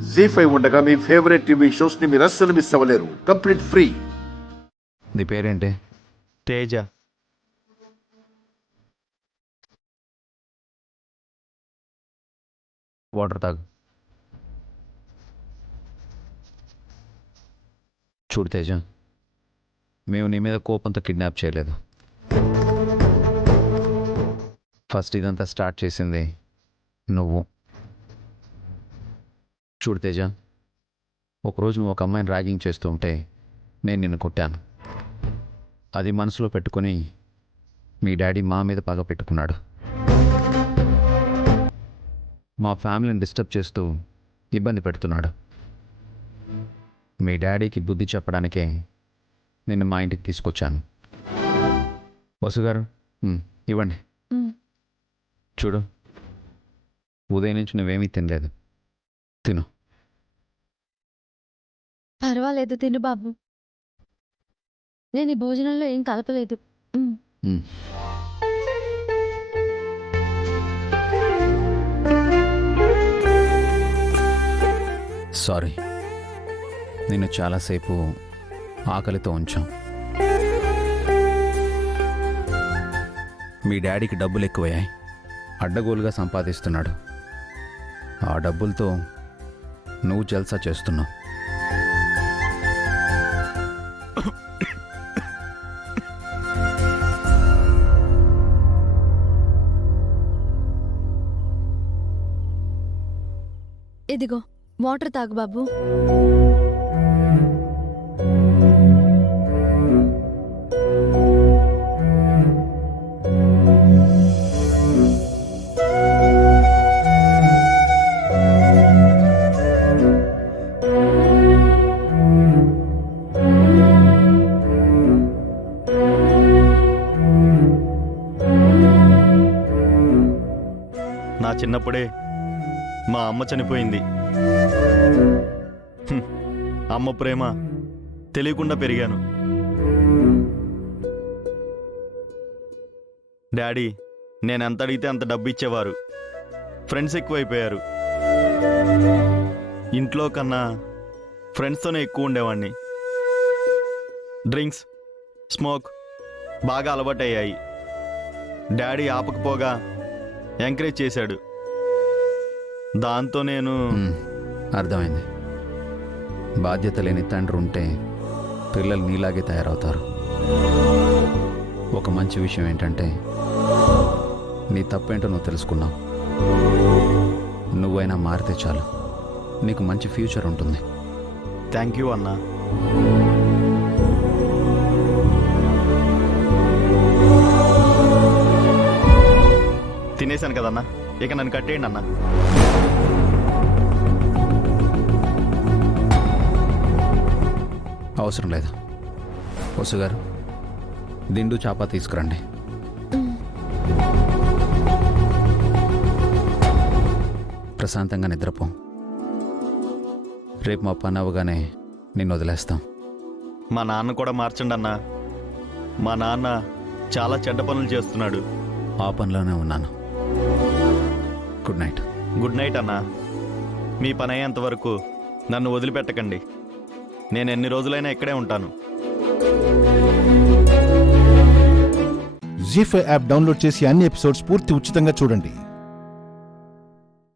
జీ5 ఉండగా మీ favourite TV shows ని మీరు అస్సలు మిస్ అవ్వలేరు. Complete free. నీ పేరేంటి? తేజ. వాటర్ తాగు. చూడు తేజ, మేము నీ మీద కోపంతో కిడ్నాప్ చేయలేదు. ఫస్ట్ ఇదంతా స్టార్ట్ చేసింది నువ్వు. చూడు తేజ, ఒకరోజు నువ్వు ఒక అమ్మాయిని ర్యాగింగ్ చేస్తూ ఉంటే నేను నిన్ను కొట్టాను. అది మనసులో పెట్టుకొని మీ డాడీ మా మీద పగ పెట్టుకున్నాడు. మా ఫ్యామిలీని డిస్టర్బ్ చేస్తూ ఇబ్బంది పెడుతున్నాడు. మీ డాడీకి బుద్ధి చెప్పడానికే నిన్ను మా ఇంటికి తీసుకొచ్చాను. వసు గారు, ఇవ్వండి. చూడు, ఉదయం నుంచి నువ్వేమీ తినలేదు. తిను. పర్వాలేదు, తిను బాబు. నేను ఈ భోజనంలో ఏం కలపలేదు. సారీ, నేను చాలాసేపు ఆకలితో ఉంచాం. మీ డాడీకి డబ్బులు ఎక్కువయ్యాయి. అడ్డగోలుగా సంపాదిస్తున్నాడు. ఆ డబ్బులతో నువ్వు జల్సా చేస్తున్నావు. ఇదిగో వాటర్ తాగు బాబు. నా చిన్నప్పుడే మా అమ్మ చనిపోయింది. అమ్మ ప్రేమ తెలియకుండా పెరిగాను. డాడీ నేనెంత అడిగితే అంత డబ్బు ఇచ్చేవారు. ఫ్రెండ్స్ ఎక్కువైపోయారు. ఇంట్లో కన్నా ఫ్రెండ్స్తోనే ఎక్కువ ఉండేవాడిని. డ్రింక్స్, స్మోక్ బాగా అలవాటయ్యాయి. డాడీ ఆపకపోగా ఎంకరేజ్ చేశాడు. దాంతో నేను అర్థమైంది. బాధ్యత లేని తండ్రి ఉంటే పిల్లలు నీలాగే తయారవుతారు. ఒక మంచి విషయం ఏంటంటే నీ తప్పేంటో నువ్వు తెలుసుకున్నావు. నువ్వైనా మారితే చాలు, నీకు మంచి ఫ్యూచర్ ఉంటుంది. థ్యాంక్ యూ అన్నా. తినేశాను కదన్నా, ఇక నన్ను కట్టేయండి అన్నా. అవసరం లేదు. వసు గారు, దిండు చాప తీసుకురండి. ప్రశాంతంగా నిద్రపో. రేపు మా పని అవ్వగానే నిన్ను వదిలేస్తాం. మా నాన్న కూడా మార్చండి అన్నా. మా నాన్న చాలా చెడ్డ పనులు చేస్తున్నాడు. ఆ పనిలోనే ఉన్నాను. Good night. గుడ్ నైట్ అన్నా. మీ పని అయ్యేంతవరకు నన్ను వదిలిపెట్టకండి. నేను ఎన్ని రోజులైనా ఇక్కడే ఉంటాను. జీ5 యాప్ డౌన్లోడ్ చేసి అన్ని ఎపిసోడ్స్ పూర్తి ఉచితంగా చూడండి.